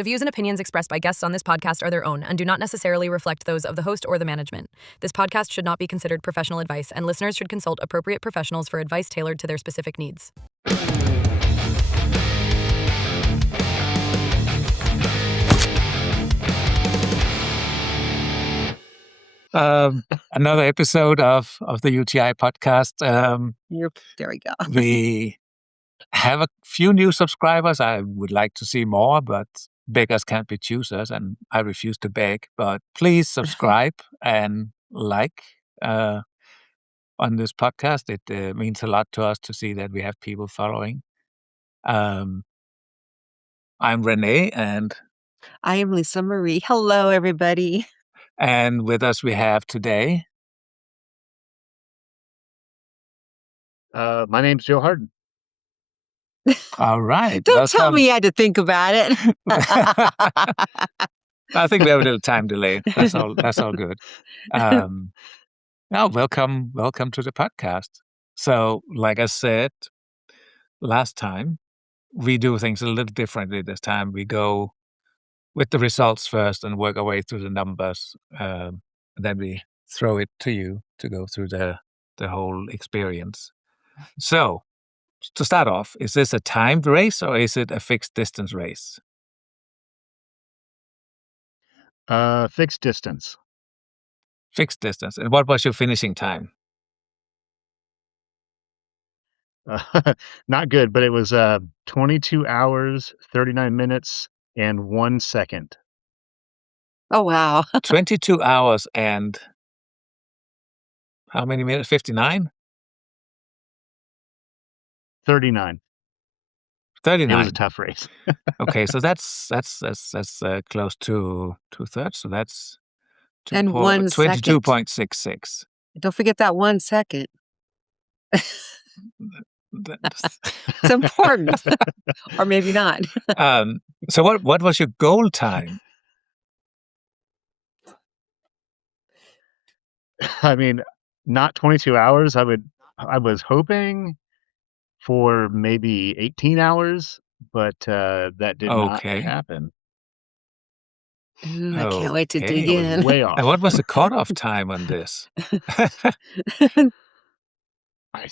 The views and opinions expressed by guests on this podcast are their own and do not necessarily reflect those of the host or the management. This podcast should not be considered professional advice, and listeners should consult appropriate professionals for advice tailored to their specific needs. Another episode of the UTI podcast. There we go. We have a few new subscribers. I would like to see more, but beggars can't be choosers, and I refuse to beg. But please subscribe and like on this podcast. It means a lot to us to see that we have people following. I'm Renee, and I am Lisa Marie. Hello, everybody. And with us we have today. My name's Joe Hardin. All right. Don't tell me you had to think about it. I think we have a little time delay. That's all good. Now, welcome to the podcast. So, like I said last time, we do things a little differently this time. We go with the results first and work our way through the numbers. Then we throw it to you to go through the whole experience. So, to start off, is this a timed race or is it a fixed distance race? Fixed distance. Fixed distance. And what was your finishing time? Not good, but it was 22 hours, 39 minutes, and 1 second. Oh, wow. 22 hours and how many minutes? 59? 39. 39. It was a tough race. Okay, so that's close to 2/3. So that's And 1 second. 22.66. Don't forget that 1 second. It's important. Or maybe not. So what was your goal time? I mean, not 22 hours. I was hoping for maybe 18 hours, but that did not happen. Ooh, I can't wait to dig I in. was way off. And what was the cutoff time on this? I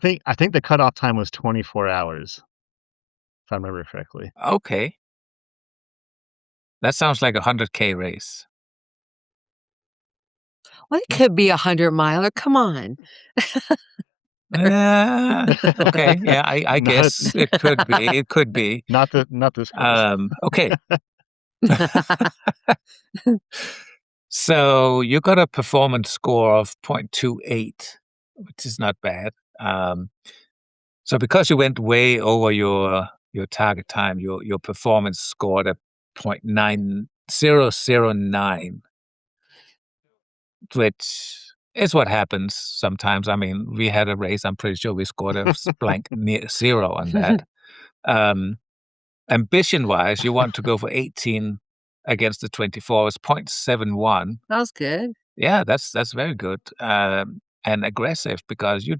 think the cutoff time was 24 hours, if I remember correctly. Okay. That sounds like a 100K race. Well, it could be 100-miler. Come on. Okay. Yeah, I guess it could be. It could be. Not this close. Okay. So you got a performance score of 0.28, which is not bad. So because you went way over your target time, your performance scored at 0.9009, which is what happens sometimes. I mean, we had a race. I'm pretty sure we scored a blank near 0 on that. Ambition-wise, you want to go for 18 against the 24. It's 0.71. That was good. Yeah, that's very good. And aggressive because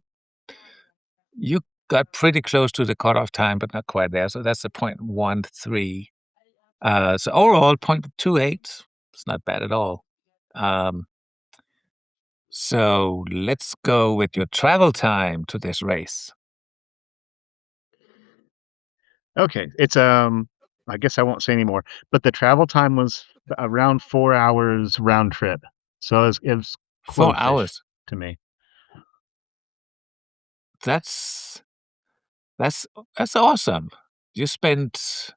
you got pretty close to the cutoff time, but not quite there. So that's a 0.13. So overall, 0.28. It's not bad at all. So let's go with your travel time to this race. Okay, it's I guess I won't say anymore, but the travel time was around 4 hours round trip. So it was 4 hours to me. That's awesome. You spent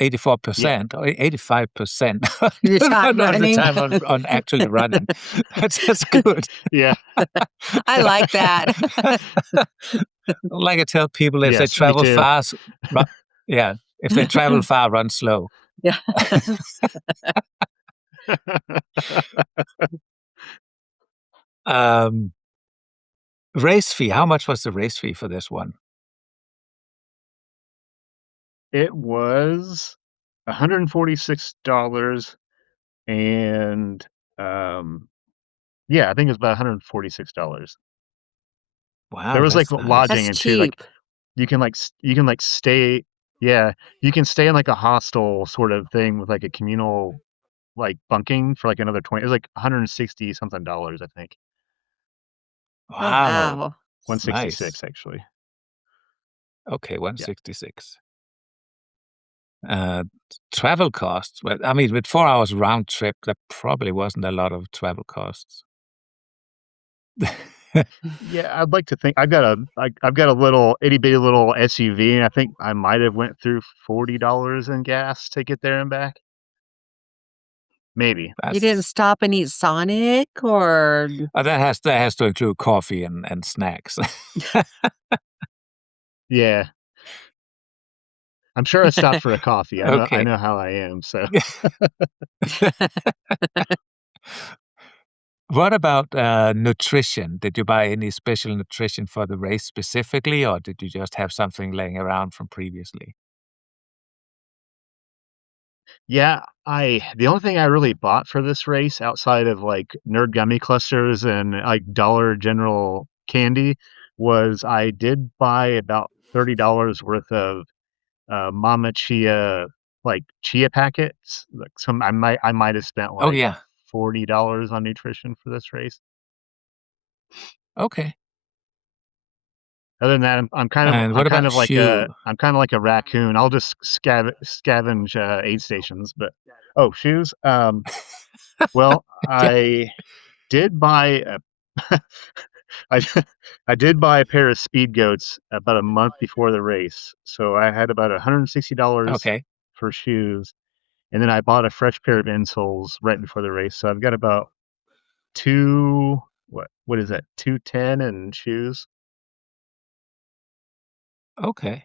84% or 85% of the time on actually running. That's good. Yeah. I like that. Like I tell people, if they travel fast, if they travel far, run slow. Yeah. Race fee. How much was the race fee for this one? It was $146, and I think it was about $146. Wow, there was like nice. lodging That's and cheap. you can stay Yeah, you can stay in like a hostel sort of thing with like a communal like bunking for like another 20. It was like 160 something dollars, I think. Oh, Wow, wow. it's nice. 166 actually. Okay, Yeah. 166. Uh, Travel costs, but I mean, with 4 hours round trip, there probably wasn't a lot of travel costs. Yeah, I'd like to think I've got a little itty bitty little SUV, and I think I might have went through $40 in gas to get there and back. Maybe. You didn't That's stop and eat Sonic or that has to include coffee and snacks. Yeah. I'm sure I stopped for a coffee. I Okay. know how I am, so. What about, nutrition? Did you buy any special nutrition for the race specifically, or did you just have something laying around from previously? Yeah, I the only thing I really bought for this race outside of like Nerd gummy clusters and like Dollar General candy was I did buy about $30 worth of Mama Chia like chia packets. Like I might have spent Oh, like yeah. $40 on nutrition for this race. Okay. Other than that, I'm kind of And I'm what kind about of like a shoe? I'm kind of like a raccoon. I'll just scavenge aid stations. But oh, shoes. Well, Yeah. I did buy a I I did buy a pair of speed goats about a month before the race. So I had about $160 Okay. for shoes, and then I bought a fresh pair of insoles right before the race. So I've got about two what is that? 210 in shoes. Okay.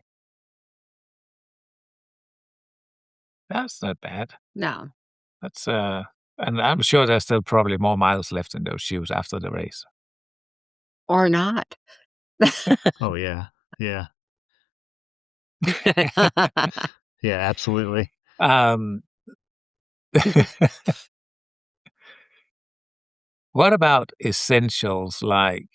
That's not bad. No, That's, and I'm sure there's still probably more miles left in those shoes after the race. or not. Oh yeah. Yeah. Yeah, absolutely. Um, what about essentials like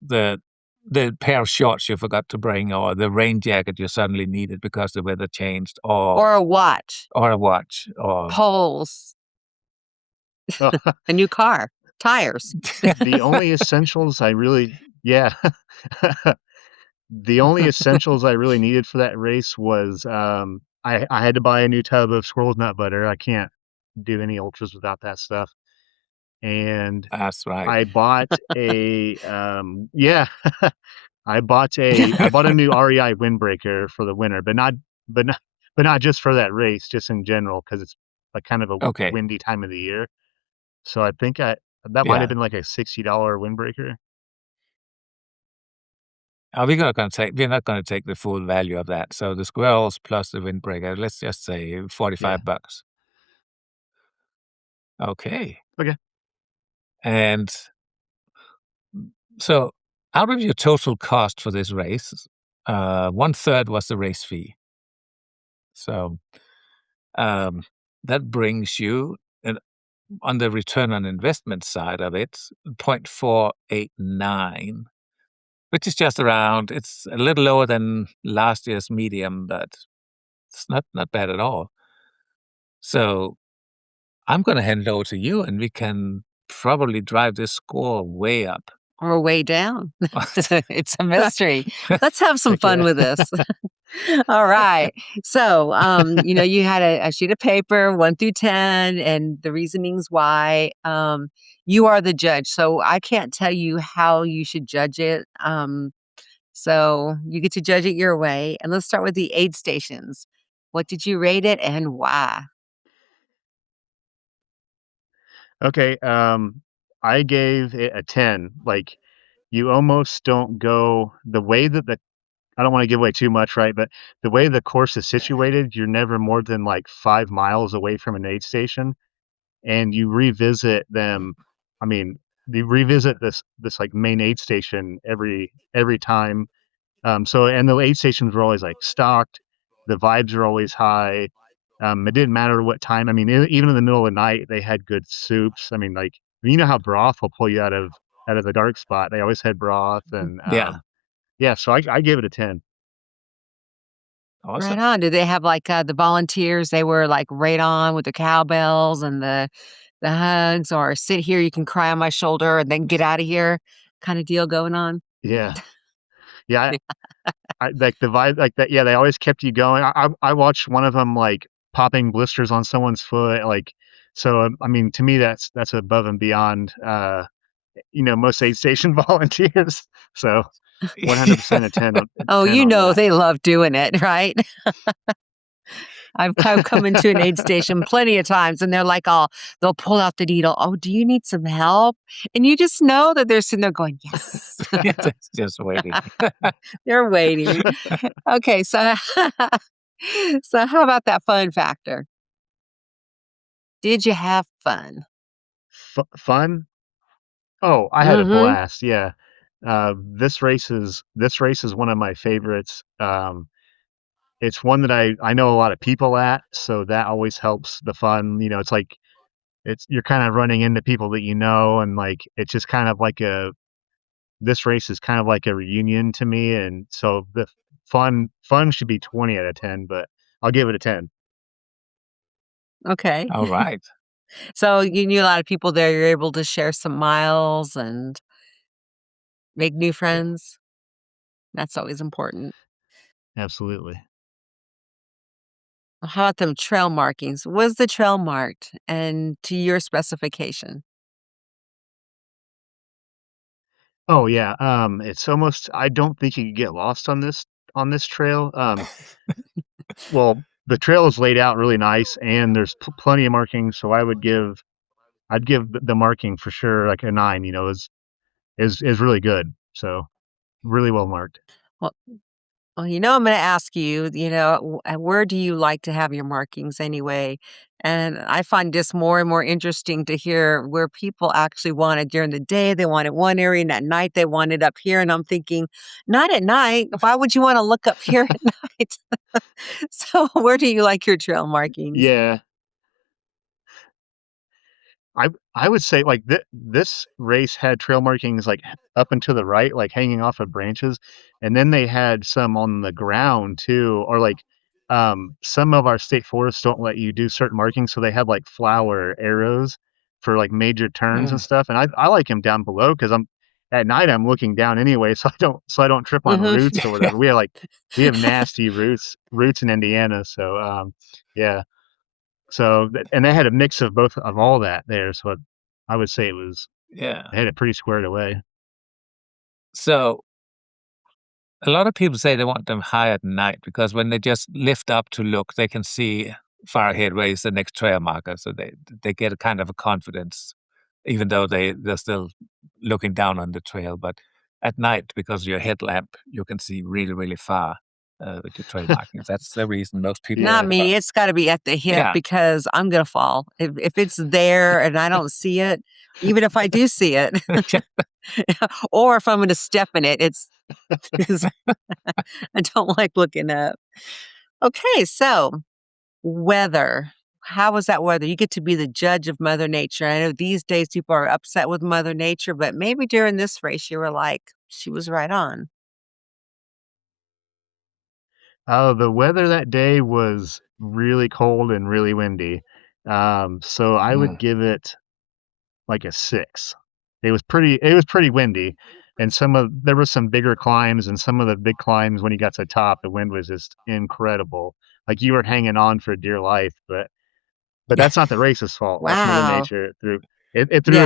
the the pair of shorts you forgot to bring or the rain jacket you suddenly needed because the weather changed Or a watch, or a watch or poles, Oh, a new car, tires. the only essentials I really yeah. The only essentials I really needed for that race was, I had to buy a new tub of squirrel's nut butter. I can't do any ultras without that stuff, and That's right. I bought a, yeah, I bought a new REI windbreaker for the winter, but not but not just for that race, just in general, because it's, like, kind of a Okay. windy time of the year. So I think that might have Yeah. been, like, a $60 windbreaker. We're not gonna take the full value of that. So the squirrels plus the windbreaker, let's just say Yeah. 45 bucks. Okay. Okay. And so out of your total cost for this race, 1/3 was the race fee. So, um, that brings you and on the return on investment side of it, 0.489, which is just around it's a little lower than last year's medium, but it's not bad at all. So, I'm gonna hand it over to you, and we can probably drive this score way up. Or way down. It's a mystery. Let's have some Heck fun yeah. with this. All right. So, you had a sheet of paper, 1 through 10, and the reasonings why. You are the judge, so I can't tell you how you should judge it. So you get to judge it your way. And let's start with the aid stations. What did you rate it and why? Okay, I gave it a 10. Like, you almost don't go the way that the I don't wanna give away too much, right? But the way the course is situated, you're never more than, like, 5 miles away from an aid station, and you revisit them I mean, you revisit this, like, main aid station every time. So and the aid stations were always, like, stocked, the vibes are always high. It didn't matter what time. I mean, even in the middle of the night, they had good soups. I mean, like, you know how broth will pull you out of the dark spot. They always had broth and, Yeah. yeah, so I gave it a 10. Right Awesome. on. Did they have like the volunteers? They were like right on with the cowbells and the hugs, or sit here, you can cry on my shoulder, and then get out of here, kind of deal going on. Yeah. Yeah, I like the vibe like that. Yeah, they always kept you going. I watched one of them like popping blisters on someone's foot, like so. I mean, to me, that's above and beyond. Most aid station volunteers. So, 100% a 10 on Oh, 10 you on know that. they love doing it, right? I've come into an aid station plenty of times, and they're like, "Oh," they'll pull out the needle. "Oh, do you need some help?" And you just know that they're sitting there going, "Yes." Just waiting. They're waiting. Okay, so so how about that fun factor? Did you have fun? Fun? Oh, I had a Mhm. blast. Yeah. This race is one of my favorites. It's one that I know a lot of people at, so that always helps the fun. It's like you're kind of running into people that you know, and like it's just kind of like a this race is kind of like a reunion to me, and so the fun should be 20 out of 10, but I'll give it a 10. Okay. All right. So you knew a lot of people there, you're able to share some miles and make new Yeah, friends. That's always important. absolutely. How about them trail markings? Was the trail marked and to your specification? Oh yeah, it's almost I don't think you could get lost on this trail. Well, the trail is laid out really nice, and there's plenty of markings, so I'd give the marking for sure like a 9. Is really good. So really well marked. Well, I'm going to ask you, where do you like to have your markings anyway? And I find this more and more interesting to hear where people actually want it during the day. They want it one area, and at night they want it up here. And I'm thinking, not at night. Why would you want to look up here at night? So, where do you like your trail markings? Yeah. I would say like this race had trail markings like up and to the right, like hanging off of branches, and then they had some on the ground too, or like some of our state forests don't let you do certain markings, so they had like flower arrows for like major turns and Mm, stuff, and I like them down below because I'm at night I'm looking down anyway, so I don't trip on Hmm. roots or whatever. We have nasty roots in Indiana, so yeah. So, and they had a mix of both of all that there. So I would say yeah. they had it pretty squared away. So a lot of people say they want them high at night because when they just lift up to look, they can see far ahead where is the next trail marker. So they get a kind of a confidence, even though they're still looking down on the trail. But at night, because of your headlamp, you can see really, really far with your trail markings. That's the reason most people Not Yeah. are. me. It's got to be at the hip Yeah. because I'm gonna fall if it's there and I don't see it. Even if I do see it, or if I'm gonna step in it, it's because I don't like looking up. Okay, so weather. How was that weather? You get to be the judge of Mother Nature. I know these days people are upset with Mother Nature, but maybe during this race you were like, she was right on. Oh, the weather that day was really cold and really windy. So I would Mm, give it like a 6. It was pretty windy, and there was some bigger climbs, and some of the big climbs when you got to the top, the wind was just incredible. Like you were hanging on for dear life, but that's not the race's fault. That's Mother Wow. Nature. It threw a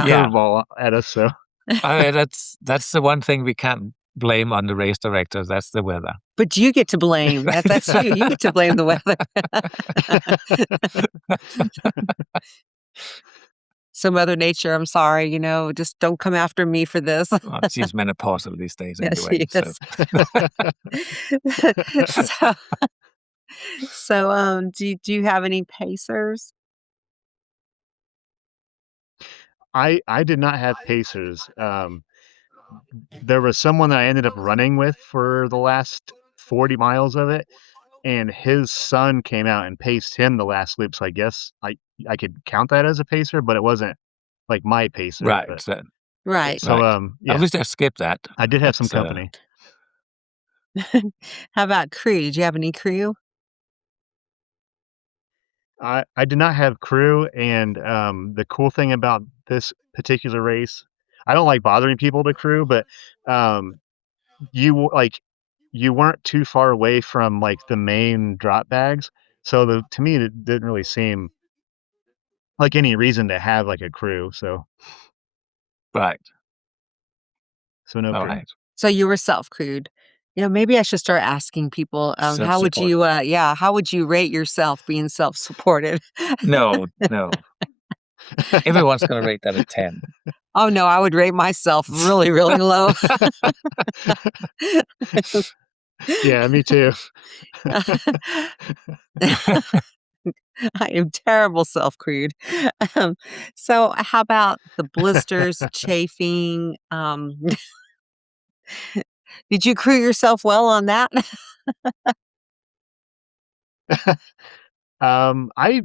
Yeah. yeah. curveball at us, so That's the one thing we can't blame on the race directors. That's the weather. But you get to blame. That's you. You get to blame the weather. So Mother Nature, I'm sorry, just don't come after me for this. Well, she's menopausal these days Yeah, anyway. she So is. So do you have any pacers? I did not have pacers. There was someone that I ended up running with for the last 40 miles of it, and his son came out and paced him the last loop, so I guess I could count that as a pacer, but it wasn't, like, my pacer, right, but Right. so, right. I yeah, was just skip that. I did have some That's company. How about crew? Did you have any crew? I did not have crew, and the cool thing about this particular race, I don't like bothering people to crew, but um, like you weren't too far away from like the main drop bags, so to me it didn't really seem like any reason to have like a crew. Right. No All crew. right. So you were self-crewed. Maybe I should start asking people, how would Self-supported. you, how would you rate yourself being self-supported? No, no. Everyone's going to rate that a 10. Oh, no, I would rate myself really, really low. Yeah, me too. I am terrible self-crewed. Um, so how about the blisters, chafing? Did you crew yourself well on that? I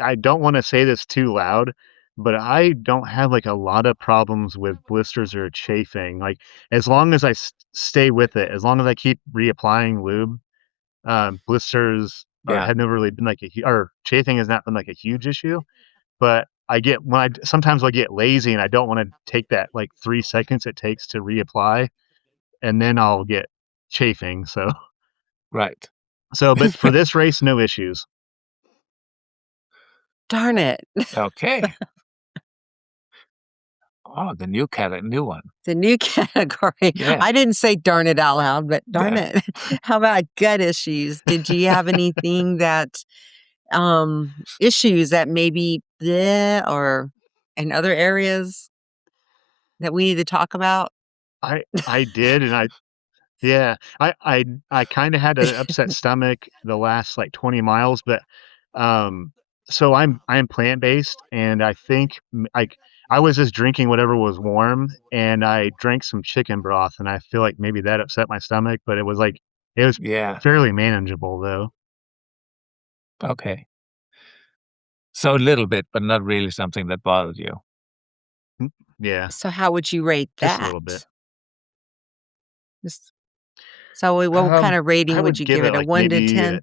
I don't want to say this too loud, but I don't have like a lot of problems with blisters or chafing. Like as long as I stay with it, as long as I keep reapplying lube, blisters or Yeah, have never really been like or chafing has not been like a huge issue. But I get sometimes I'll get lazy and I don't want to take that like 3 seconds it takes to reapply, and then I'll get chafing. right. But for this race, no issues. Darn it. Okay. Oh, the new one. The new category. Yeah. I didn't say darn it out loud, but darn Yeah. it. How about gut issues? Did you have anything that issues that maybe bleh, or in other areas that we need to talk about? I did, and yeah, I kind of had an upset stomach the last like 20 miles, but um, so I'm plant based, and I think like I was just drinking whatever was warm, and I drank some chicken broth, and I feel like maybe that upset my stomach, but it was Yeah. fairly manageable though. Okay. So a little bit, but not really something that bothered you. Yeah, So how would you rate just a that? little bit. Just- So what kind of I rating would would you give give it it? A like 1 to maybe 10?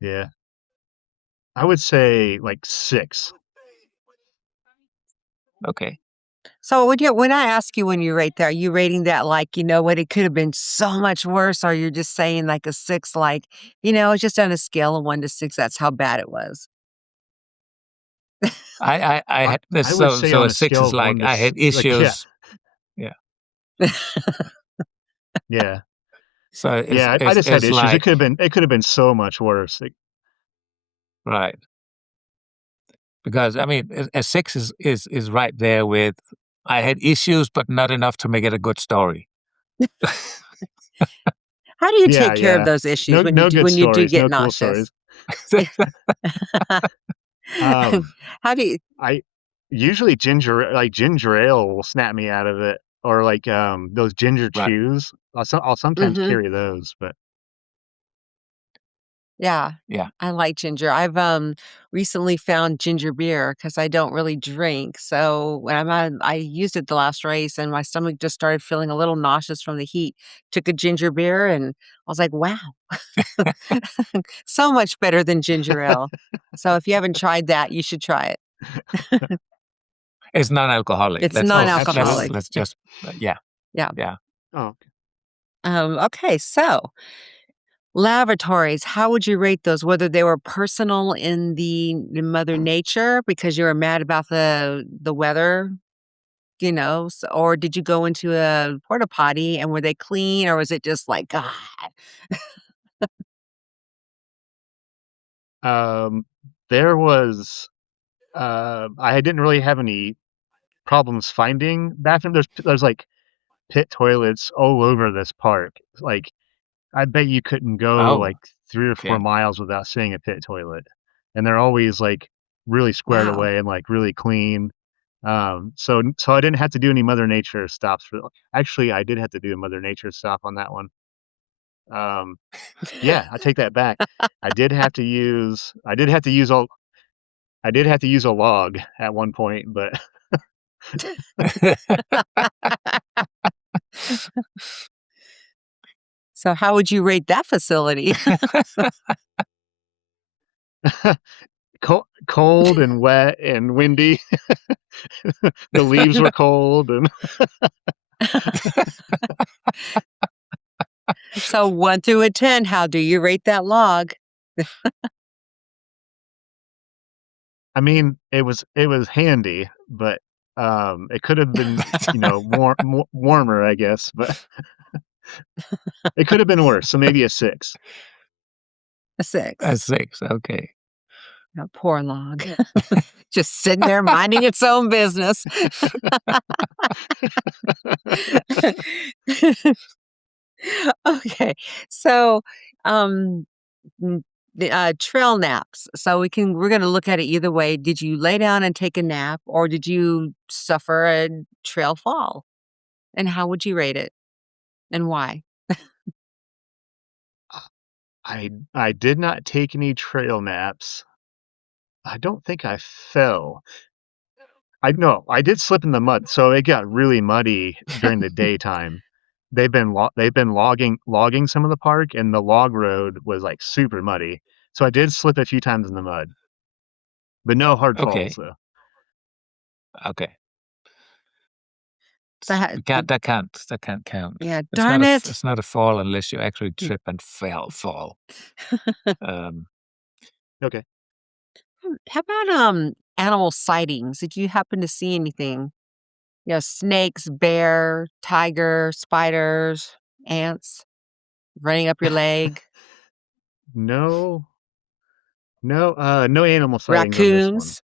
yeah, I would say like 6. Okay. So when I ask you when you rate that, are you rating that like, you know what, it could have been so much worse, or you're just saying like a 6, like, it's just on a scale of 1 to 6, that's how bad it was? I I had this, I would so say so on a a 6 scale is of like 1 to I had yeah, issues. Yeah. yeah. So Yeah, I just had it's issues. like It could have been so much worse. right. Because I mean a 6 is right there with I had issues, but not enough to make it a good story. How do you Yeah, take care of yeah. those issues when you No do good stories, get no cool nauseous? stories. Um, How do you I usually ginger ale will snap me out of it, or those ginger Right. chews. I'll sometimes Mhm. carry those, but Yeah, Yeah. I like ginger. I've, recently found ginger beer because I don't really drink, so when I used it the last race, and my stomach just started feeling a little nauseous from the heat. Took a ginger beer, and I was like, "Wow." So much better than ginger ale. So if you haven't tried that, you should try it. It's non-alcoholic. It's oh, non-alcoholic. absolutely. Let's just yeah. Yeah. Yeah. Oh, Okay, so lavatories, how would you rate those? Whether they were personal in Mother Nature because you were mad about the weather, or did you go into a porta potty and were they clean, or was it just like, God? um, there was I didn't really have any problems finding bathroom. There's like pit toilets all over this park. Like I bet you couldn't go Oh, like 3 or 4 okay. miles without seeing a pit toilet, and they're always like really squared Wow. away and like really clean. So I didn't have to do any Mother Nature stops for. Actually, I did have to do a Mother Nature stop on that one. Um, yeah, I take that back. I did have to use a log at one point, but So how would you rate that facility? Cold and wet and windy. The leaves were cold and So 1 through a 10, how do you rate that log? I mean, it was handy, but, it could have been, warmer, I guess, but it could have been worse, so maybe a 6. A A 6. 6, okay. A poor log. Just sitting there minding its own business. Okay. So, um, trail naps. So we're gonna look at it either way. Did you lay down and take a nap, or did you suffer a trail fall? And how would you rate it, and why? I did not take any trail naps. I don't think I fell. I No, I did slip in the mud, so it got really muddy during the daytime. They've been logging some of the park, and the log road was, like, super muddy. So I did slip a few times in the mud, but no hard falls, Okay, though. okay. So ha That can't count. Yeah, darn it. It's not a fall unless you actually trip and fall. Um, Okay. How about, animal sightings? Did you happen to see anything? Snakes, bear, tiger, spiders, ants running up your leg, No, no animal sightings on this one. raccoons.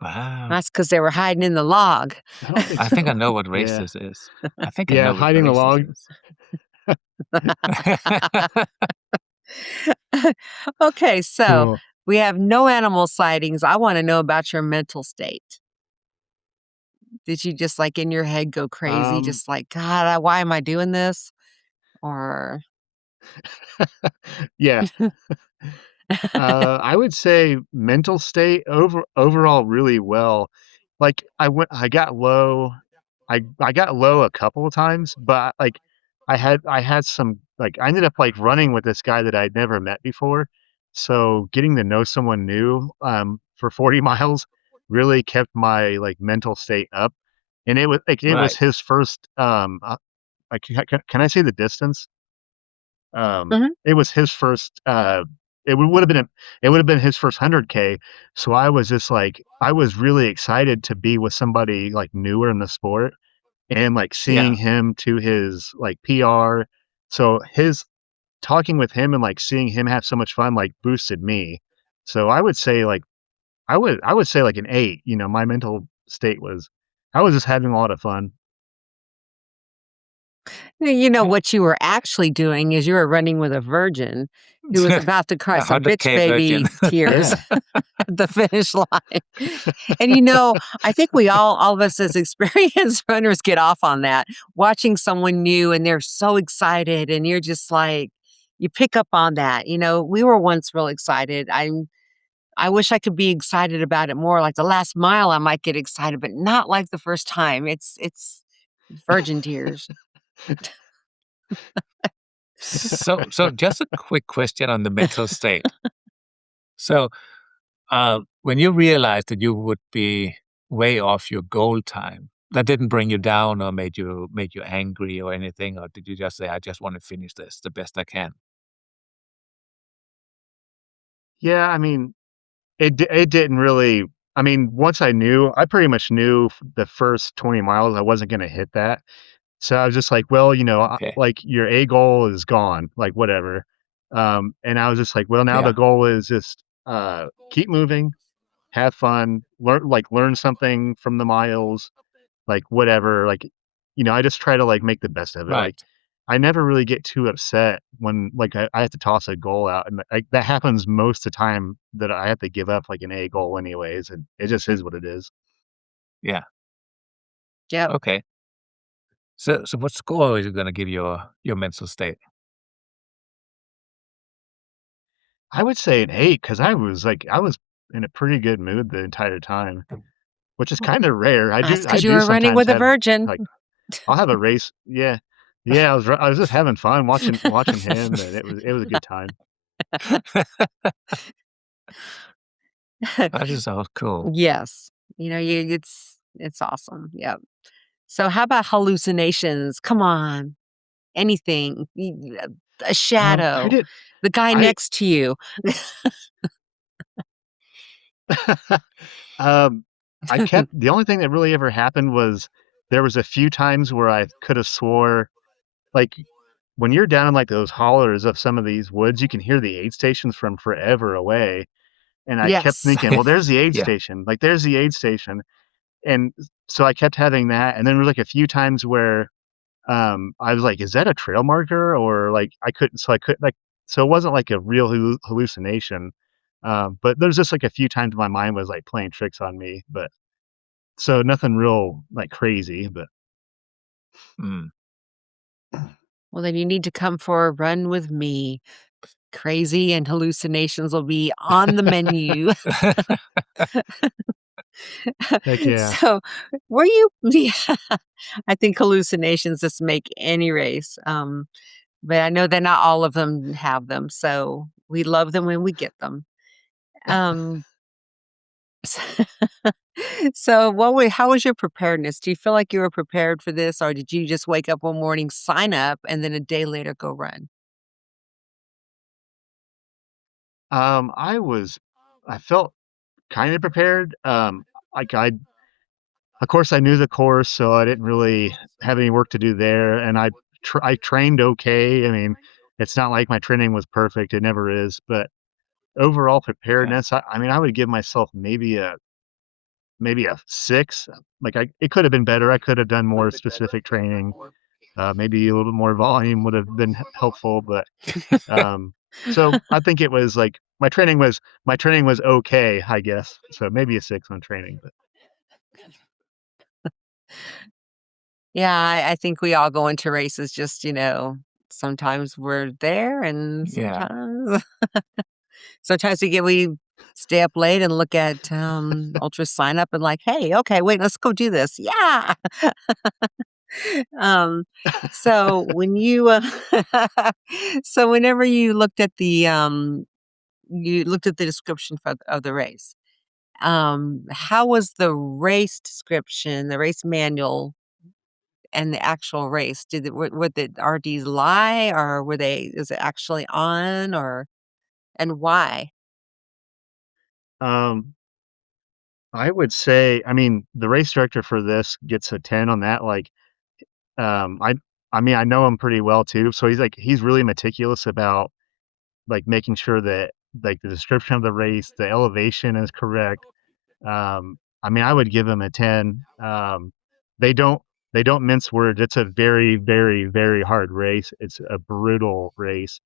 wow. That's because they were hiding in the log. I don't think I think I so. know what race Yeah. this is. I think I Yeah, know what hiding the race this log. is. Okay, so Cool. we have no animal sightings. I wanna know about your mental state. Did you just, like, in your head go crazy, Um, just like, "God, why am I doing this?" Or yeah. I would say mental state overall really well. Like I got low. I got low a couple of times, but like I had some like I ended up like running with this guy that I'd never met before. So getting to know someone new for 40 miles really kept my like mental state up. And it was Right. his first like can I say the distance? Mhm. It was his first, it would have been his first 100K, so I was just like I was really excited to be with somebody, like, newer in the sport and, like, seeing Yeah. him to his, like, PR. So his talking with him and, like, seeing him have so much fun, like, boosted me. So I would say, like I would say, like, an 8, my mental state was I was just having a lot of fun. Yeah. What you were actually doing is you were running with a virgin who was about to cry A some bitch 100K virgin. baby tears Yeah. at the finish line. And, I think all of us as experienced runners get off on that, watching someone new and they're so excited and you're just like, you pick up on that. We were once real excited. I wish I could be excited about it more. Like the last mile, I might get excited, but not like the first time. It's virgin tears. So just a quick question on the mental state. So, when you realized that you would be way off your goal time, that didn't bring you down or made you angry or anything, or did you just say, "I just want to finish this the best I can"? Yeah, I mean, it didn't really. I mean, once I pretty much knew the first 20 miles I wasn't gonna hit that. So I was just like, "Well, Okay. like, your A goal is gone, like, whatever." And I was just like, "Well, now the Yeah. goal is just, keep moving, have fun, learn something from the miles, like, whatever." Like, I just try to, like, make the best of it. Like, Right. I never really get too upset when, like, I have to toss a goal out, and, like, that happens most of the time that I have to give up, like, an A goal anyways, and it just is what it is. Yeah. Yep. Okay. So what score is it gonna give your mental state? I would say an 8 because I was in a pretty good mood the entire time, which is kinda rare. That's I because you do were running sometimes with a have, virgin. like I'll have a race. Yeah. Yeah, I was just having fun watching him, and it was a good time. That is so cool. Yes. It's awesome. Yep. So how about hallucinations? Come on. Anything. A I shadow, did the guy I next to you. um, I kept the only thing that really ever happened was there was a few times where I could have swore, like, when you're down in, like, those hollers of some of these woods, you can hear the aid stations from forever away, and I kept Yes. thinking, "Well, there's the aid Yeah. station, like, there's the aid station," and so I kept having that, and then there was, like, a few times where, I was like, "Is that a trail marker?" Or, like, I couldn't, like, so it wasn't like a real hallucination, but there's just, like, a few times my mind was, like, playing tricks on me, but so nothing real, like, crazy, but Mm. Well, then you need to come for a run with me. Crazy and hallucinations will be on the menu. heck yeah. So, were you yeah, I think hallucinations just make any race, but I know that not all of them have them, so we love them when we get them. Um, so how was your preparedness? Do you feel like you were prepared for this, or did you just wake up one morning, sign up, and then a day later go run? Um, I was I felt kinda prepared, like, of course, I knew the course, so I didn't really have any work to do there, and I trained okay. I mean, it's not like my training was perfect, it never is, but overall Yeah. preparedness, I mean, I would give myself maybe a 6. Like, it could have been better, I could have done more specific training, maybe a little bit more volume would have been helpful, but, um so I think it was, like, my training was okay, I guess, so maybe a 6 on training, but Yeah, I think we all go into races just, sometimes we're there and Yeah. sometimes we stay up late and look at, ultra sign up and like, "Hey, okay, wait, let's go do this." Yeah. Um, so when you, so whenever you looked at the description of the race, how was the race description, the race manual and the actual race? Would the RDs lie, or is it actually on, and why? um I would say, I mean, the race director for this gets a 10 on that, like, um, I I mean, I know him pretty well too, so he's really meticulous about, like, making sure that, like, the description of the race, the elevation is correct. I mean, I would give him a 10. They don't they don't mince words. It's a very, very, very hard race. It's a brutal race,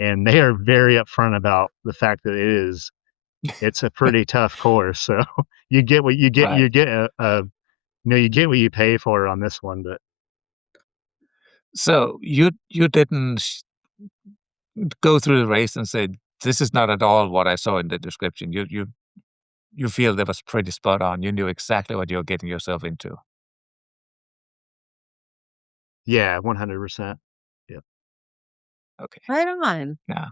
and they are very upfront about the fact that it's a pretty tough course, so you get what you get. Right. You get you get what you pay for on this one, but So you didn't go through the race and say, "This is not at all what I saw in the description." You feel that was pretty spot on. You knew exactly what you were getting yourself into. yeah, 100%. Yep. Okay. Right on. Yeah.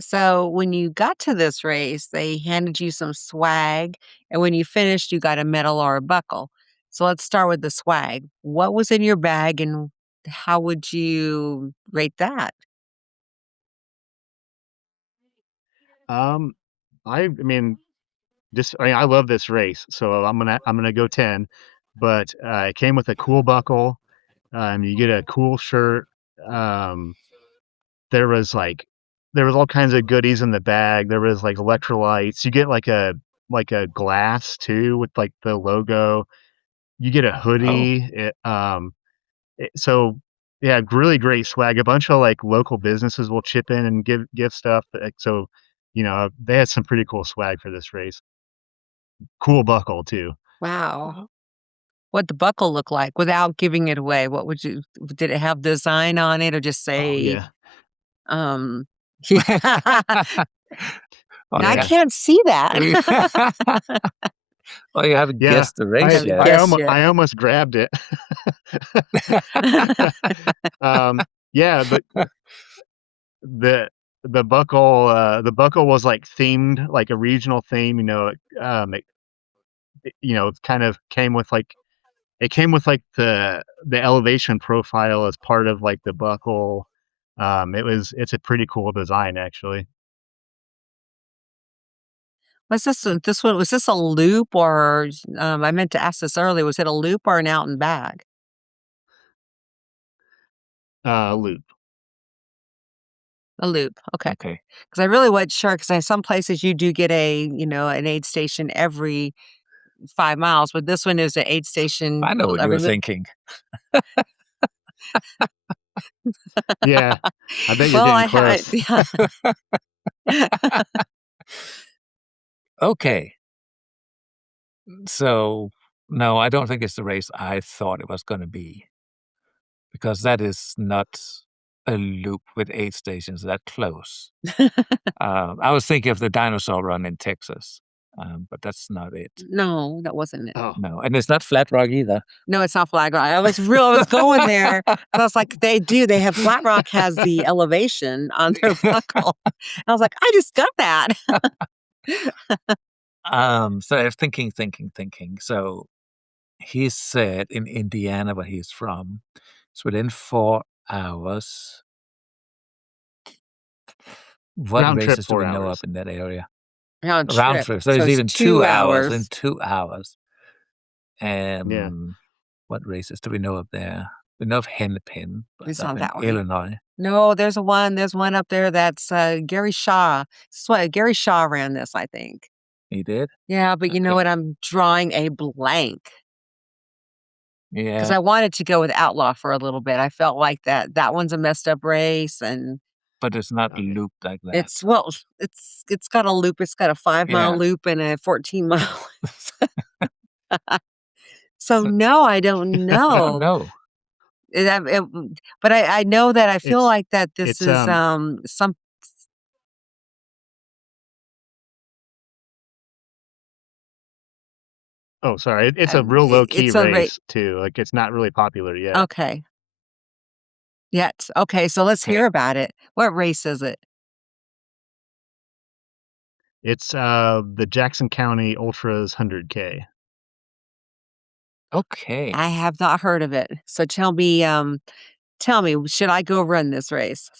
So when you got to this race, they handed you some swag, and when you finished, you got a medal or a buckle. So let's start with the swag. What was in your bag, and how would you rate that? Um, I mean, I mean, I love this race, so I'm gonna go 10, but, it came with a cool buckle, you get a cool shirt, um, there was, like there was all kinds of goodies in the bag, there was, like, electrolytes, you get, like a glass too with, like, the logo, you get a Oh, hoodie, so yeah, really great swag, a bunch of, like, local businesses will chip in and give stuff, like, so, they had some pretty cool swag for this race. Cool buckle too. Wow. What the buckle look like without giving it away? Did it have design on it or just Oh, say, yeah. um yeah. oh I Yeah. yeah. can't see that. Oh, you haven't Yeah. guessed the race Haven't yet. guessed yet. I almost grabbed it. Um, yeah, but the the buckle was like themed, like a regional theme. It kind of came with like the elevation profile as part of like the buckle. It's a pretty cool design actually. Was this one, was this a loop or, I meant to ask this earlier, was it a loop or an out and back? Loop. A loop, okay. Okay. Because I really wasn't sure. Because some places you do get an aid station every 5 miles, but this one is an aid station I know what you every were thinking. Yeah, I bet you're well, getting I had close. yeah. Okay. So, no, I don't think it's the race I thought it was gonna be, because that is not a loop with 8 stations that close. I was thinking of the dinosaur run in Texas, but that's not it. No, that wasn't it. Oh, No, and it's not Flat Rock either. No, it's not Flat Rock. I was going there, and I was like, they have Flat Rock has the elevation on their buckle. I was like, "I just got that." So I was thinking. So he said in Indiana, where he's from, it's within 4 hours. What round trip races do we 4 know hours. up in that area? Round Round trip, trip. So so it's it's even 2 2 hours. In hours. 2 hours. Yeah. What races do we know up there? We know of Hennepin, but It's up not in that one. Illinois. No, there's one up there that's, Gary Shaw. Gary Shaw ran this, I think. He did? Yeah, but you know Okay. what? I'm drawing a blank because Yeah, I wanted to go with Outlaw for a little bit. I felt like that one's a messed up race, and but it's not Okay. looped like that. it's got a loop. It's got a 5-mile Yeah. loop and a 14-mile. So, So no, I don't I don't know. know. But I know that I feel It's like that this it's is, some oh, sorry. It's a real low key it's a ra race too. Like it's not really popular yet. okay. Yet. Okay, so let's hear Okay. about it. What race is it? It's the Jackson County Ultras 100K. Okay. I have not heard of it. So tell me, should I go run this race?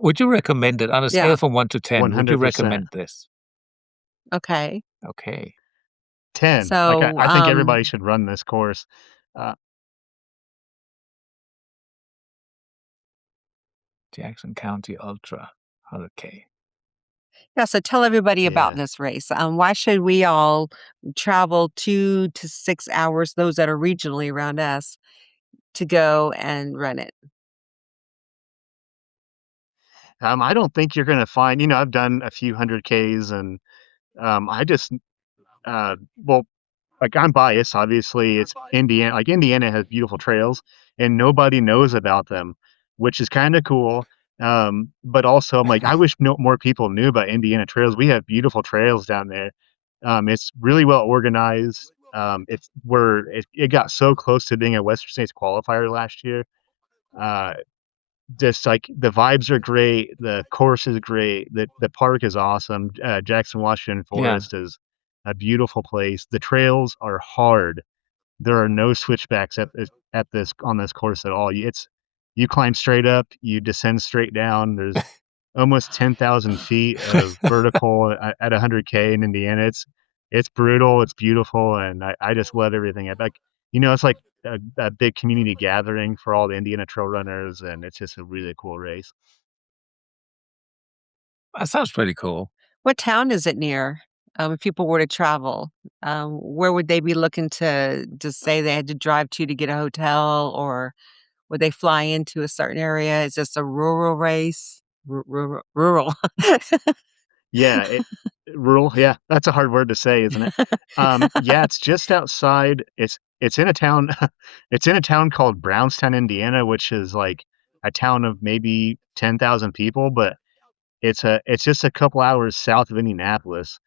Would you recommend it on a scale Yeah. from 1 to 10? Would you 100%. recommend this? Okay. Okay. 10. Like So, I think everybody should run this course. Uh, Jackson County Ultra 100K. yeah, so tell everybody about yeah. this race. Why should we all travel 2 to 6 hours, those that are regionally around us, to go and run it? I don't think you're gonna find. I've done a few 100Ks, and I just well, like I'm biased, obviously. It's Indiana. Like Indiana has beautiful trails, and nobody knows about them, which is kind of cool. But also, I'm like, I wish more people knew about Indiana trails. We have beautiful trails down there. It's really well organized. It got so close to being a Western States qualifier last year. Uh, just like the vibes are great, the course is great, the park is awesome. Jackson Washington Yeah. Forest is a beautiful place. The trails are hard. There are no switchbacks at this on this course at all. You climb straight up, you descend straight down. There's almost 10,000 feet of vertical at 100K in Indiana. It's brutal, it's beautiful, and I just love everything. It's like a big community gathering for all the Indiana trail runners, and it's just a really cool race. That sounds pretty cool. What town is it near? If people were to travel, where would they be looking to just say they had to drive to get a hotel, or would they fly into a certain area? Is this a rural race? Rural. Yeah, rural. Yeah, that's a hard word to say, isn't it? Yeah, it's just outside. It's in a town. It's in a town called Brownstown, Indiana, which is like a town of maybe 10,000 people, but it's just a couple hours south of Indianapolis.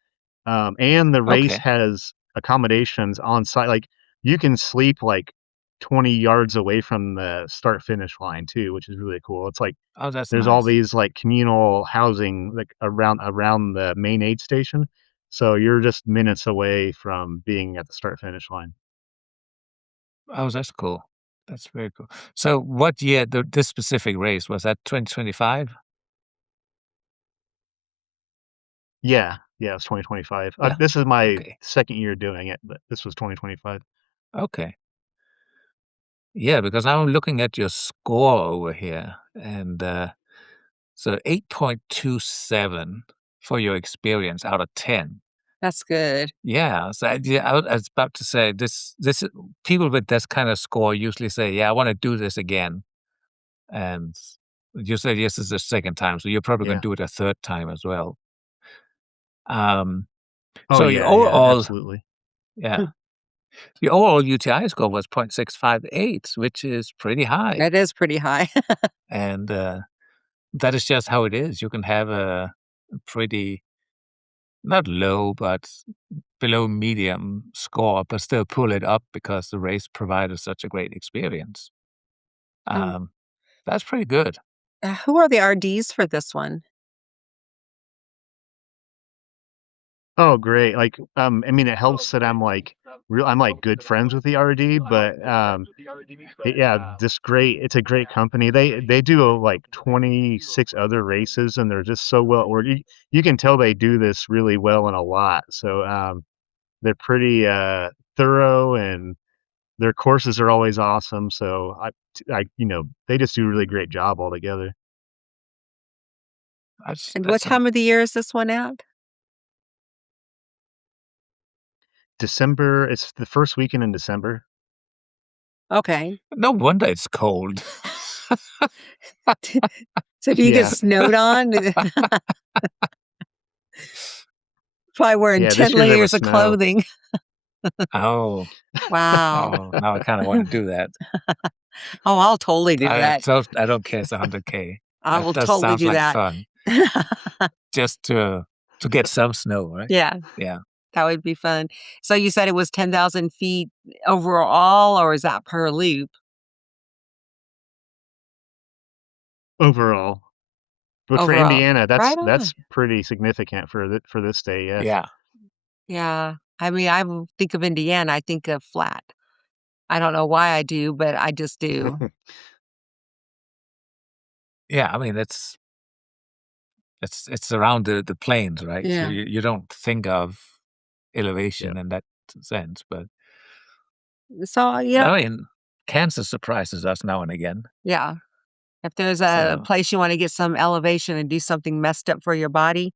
And the race Okay. has accommodations on site. Like you can sleep like 20 yards away from the start finish line too, which is really cool. It's like Oh, that's there's all nice. these like communal housing like around the main aid station. So you're just minutes away from being at the start finish line. Oh, that's cool. That's very cool. So what year this specific race, was that 2025? Yeah, yeah, it's 2025. Yeah. This is my Okay. second year doing it, but this was 2025. Okay. Yeah, because I'm looking at your score over here, and, so 8.27 for your experience out of 10. That's good. Yeah, so I was about to say this people with this kind of score usually say, "Yeah, I wanna do this again." And you said yes, this is the second time, so you're probably gonna Yeah. do it a third time as well. Um, Oh so your yeah, yeah, overall absolutely. yeah, your overall UTI score was 0.658, which is pretty high, That is pretty high. and, that is just how it is. You can have a pretty not low, but below medium score, but still pull it up because the race provided such a great experience. Um, Um, that's pretty good. who are the RDs for this one? Oh, great. Like, I mean, it helps that I'm like good friends with the RD, but yeah, it's a great company. They do like 26 other races, and they're just so well ordered. You can tell they do this really well and a lot. So they're pretty thorough, and their courses are always awesome. So they just do a really great job altogether. And what That's a time of the year is this one at? December, it's the first weekend in December. Okay. no wonder it's cold. So do you get Yeah, snowed on? Probably wearing yeah. 10 This year there layers was of snow. clothing. Oh, Wow. oh, now I kinda wanna do that. Oh, I'll totally do that. I don't care it's 100K. I That will does totally sounds do like that. fun, just to get some snow, right? Yeah, Yeah. that would be fun. So you said it was 10,000 feet overall, or is that per loop? Overall. But for Overall. Indiana, Right that's on. pretty significant for this day, yeah. Yeah. Yeah. I mean, think of Indiana, I think of flat. I don't know why I do, but I just do. Yeah, I mean, it's around the plains, right? So Yeah. you don't think of Yeah. elevation in that sense, but So, I mean, Kansas surprises us now and again. yeah. If there's a So, place you wanna get some elevation and do something messed up for your body,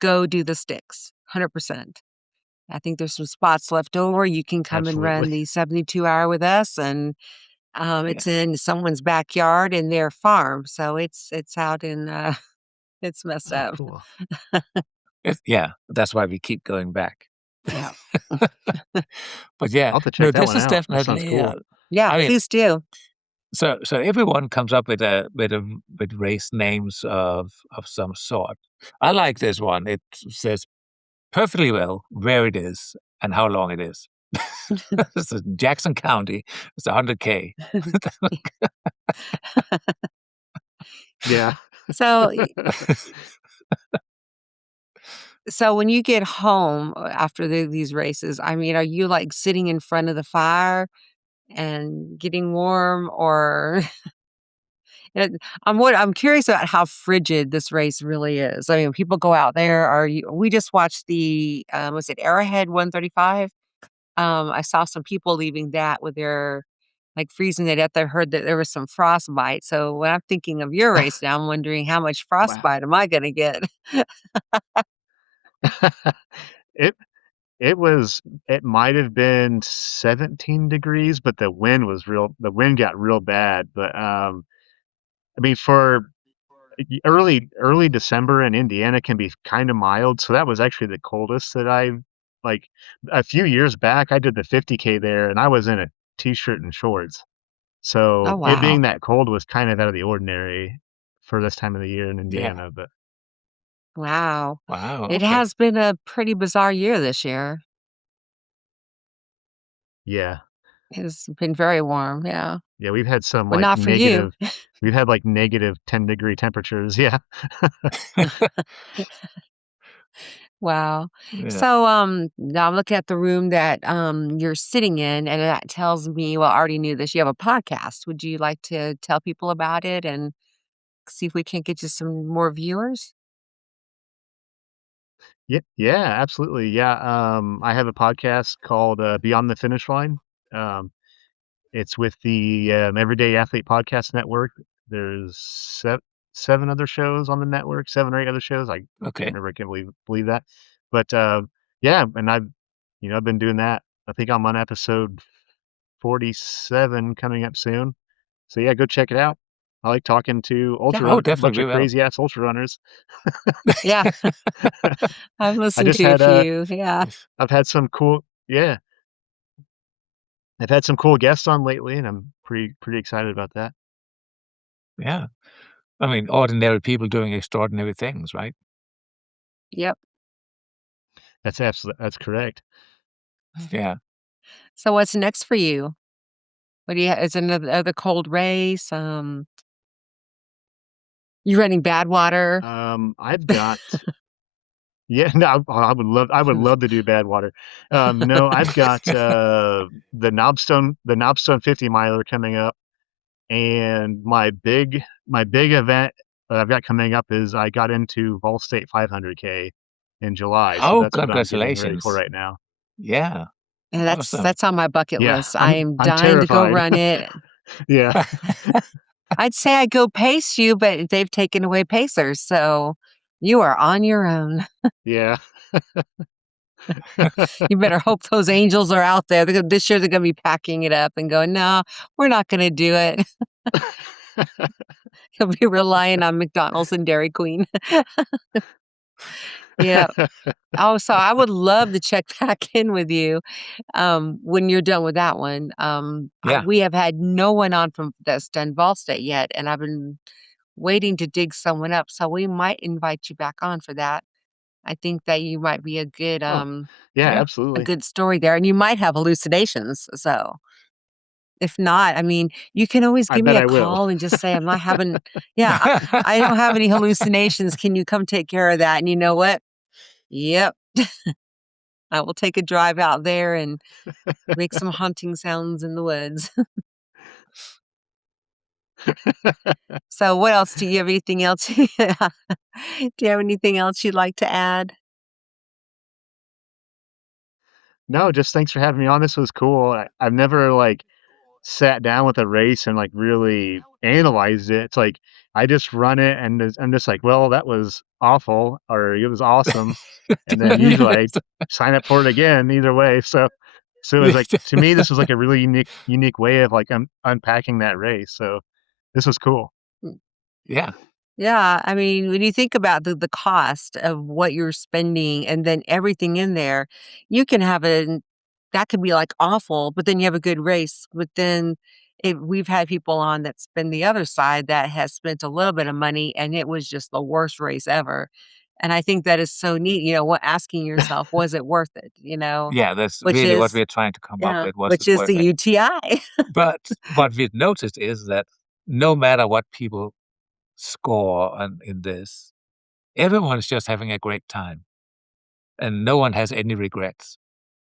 go do the sticks, 100%. I think there's some spots left over. You can come and Absolutely. run the 72-hour with us, and, yeah. it's in someone's backyard in their farm, so it's out in, it's messed Oh, up. cool. Yeah, that's why we keep going back. Yeah. But yeah, I'll have to no, check that this one is out. That sounds definitely, cool. Yeah, I mean, please do. so everyone comes up with with race names of some sort. I like this one. It says perfectly well where it is and how long it is. This is Jackson County. It's 100K. Yeah. So so when you get home, after these races, I mean, are you, like, sitting in front of the fire and getting warm, or it I'm curious about how frigid this race really is. I mean, people go out there, we just watched the, was it Arrowhead 135? I saw some people leaving that with their like, freezing to death. I heard that there was some frostbite, so when I'm thinking of your race now, I'm wondering how much Wow. frostbite am I gonna get? It it might have been 17 degrees, but the wind got real bad. But I mean, for early December in Indiana can be kind of mild, so that was actually the coldest that I like a few years back. I did the 50K there, and I was in a t-shirt and shorts. Oh, So it wow. being that cold was kind of out of the ordinary for this time of the year in Yeah. Indiana. But Wow. Wow. It Okay. has been a pretty bizarre year this year. yeah, It's been very warm, yeah. Yeah, we've had some, But like, not for you. negative we've had, like, negative 10-degree temperatures, yeah. Wow. Yeah. So, now I'm looking at the room that, you're sitting in, and that tells me well, I already knew this, you have a podcast. Would you like to tell people about it and see if we can't get you some more viewers? Yeah, absolutely, yeah, I have a podcast called, Beyond the Finish Line. Um, it's with the, Everyday Athlete Podcast Network. There's 7 other shows on the network, 7 or 8 other shows, I can't Okay. remember, I can't believe that. But, yeah, and I've been doing that. I think I'm on episode 47 coming up soon. So, yeah, go check it out. I like talking to Yeah. Oh, bunch definitely of we will. crazy ass ultra runners. Yeah. I've I listened just to a had, few, yeah. I've had some cool yeah, I've had some cool guests on lately, and I'm pretty excited about that. Yeah. I mean, ordinary people doing extraordinary things, right? Yep. That's correct. Yeah. So what's next for you? What do you is another cold race? You running Badwater? I've got yeah, no, I would love to do Badwater. No, I've got, the Knobstone 50 miler coming up, and my big event that I've got coming up is I got into Vol State 500K in July, so Oh, that's what I'm getting ready for congratulations. right now. Yeah. And Awesome. that's on my bucket Yeah, list. I am I'm dying to go terrified. run it. Yeah, I'd say I go pace you, but they've taken away pacers, so you are on your own. yeah. You better hope those angels are out there. This year they're gonna be packing it up and going, "No, we're not gonna do it." You'll be relying on McDonald's and Dairy Queen. Yeah. Oh, so I would love to check back in with you, when you're done with that one. Yeah. We have had no one on from that's done Ball State yet, and I've been waiting to dig someone up, so we might invite you back on for that. I think that you might be Oh, yeah, Yeah. a absolutely. good story there, and you might have hallucinations, so if not, I mean, you can always I give me bet a I will. call and just say, "I'm not having yeah, I don't have any hallucinations, can you come take care of that?" And you know what? Yep, I will take a drive out there and make some hunting sounds in the woods. So what else do you have anything else do you have anything else you'd like to add? No, just thanks for having me on, this was cool. I've never, like, sat down with a race and, like, really analyzed it. It's like, I just run it and I'm just like, "Well, that was awful," or "It was awesome," and then usually I sign up for it again either way, so it was like to me, this was, like, a really unique way of, like, unpacking that race, so this was cool. Yeah. Yeah, I mean, when you think about the cost of what you're spending and then everything in there, you can have that could be, like, awful, but then you have a good race, but then we've had people on that spend the other side that has spent a little bit of money, and it was just the worst race ever, and I think that is so neat, what asking yourself, "Was it worth it?" Yeah, that's Which really what is we're trying to come up yeah, with. Was which it is the worth it? UTI. But what we've noticed is that no matter what people score in this, everyone is just having a great time, and no one has any regrets.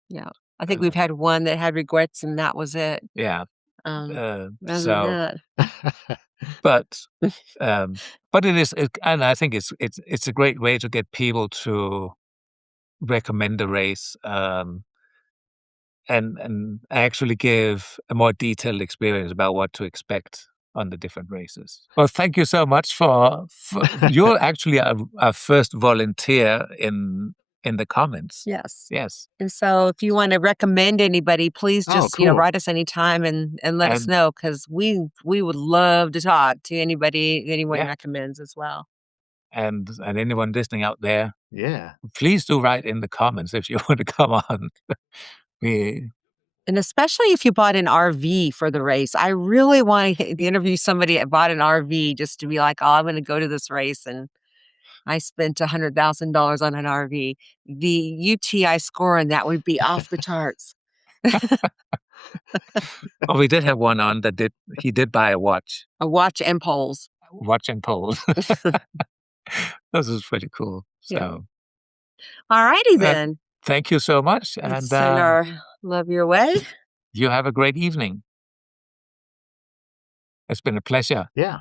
Yeah, I think we've Uh, had one that had regrets, and that was it. yeah. Um, other than So, that but um, but and I think it's a great way to get people to recommend a race, and actually give a more detailed experience about what to expect on the different races. Well, thank you so much for you're actually our first volunteer in the comments. yes. Yes, And so if you wanna recommend anybody, please Oh, just, cool. write us anytime and let us and know because we would love to talk to anybody anyone yeah, recommends as well. and anyone listening out there, Yeah. please do write in the comments if you want to come on. We And especially if you bought an RV for the race. I really wanna interview somebody that bought an RV just to be like, "Oh, I'm gonna go to this race, and I spent $100,000 on an RV." The UTI score on that would be off the charts. Oh, we did have one on that he did buy a watch. A watch and poles. Watch and pole. This is pretty cool. Yeah. So, All righty then. thank you so much. Let's And send our love your way. you have a great evening. It's been a pleasure. Yeah.